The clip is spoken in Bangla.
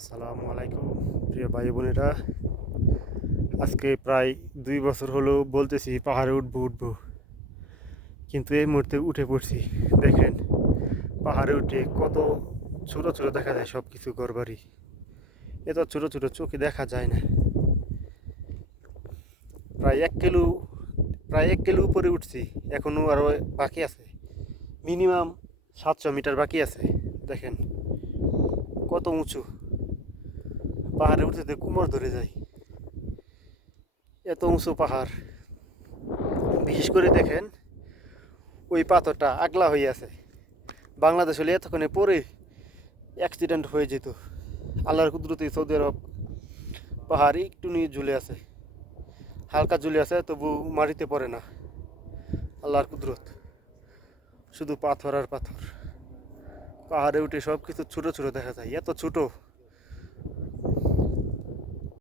আসসালামু আলাইকুম প্রিয় ভাই বোনেরা। আজকে প্রায় 2 বছর হলো বলতেছি পাহাড়ে উঠবো কিন্তু এই মুহূর্তে উঠে পড়ছি। দেখেন পাহাড়ে উঠে কত ছোট ছোট দেখা যায় সব কিছু, ঘরবাড়ি এত ছোট ছোট চোখে দেখা যায় না। প্রায় 1 কিলো প্রায় 1 কিলো উপরে উঠছি, এখনো আরো বাকি আছে। মিনিমাম 700 মিটার বাকি আছে। দেখেন কত উঁচু, পাহাড়ে উঠতে কোমর ধরে যায়, এত উঁচু পাহাড়। বিশেষ করে দেখেন ওই পাথরটা আগলা হয়ে আছে। বাংলাদেশ হলে এতক্ষণে পরে অ্যাক্সিডেন্ট হয়ে যেত। আল্লাহর কুদরতে সৌদি আরব পাহাড় একটু নিয়ে ঝুলে আছে, হালকা ঝুলে আছে, তবু মাটিতে পড়ে না। আল্লাহর কুদরত, শুধু পাথর আর পাথর। পাহাড়ে উঠে সব কিছু ছোট ছোট দেখা যায়, এত ছোট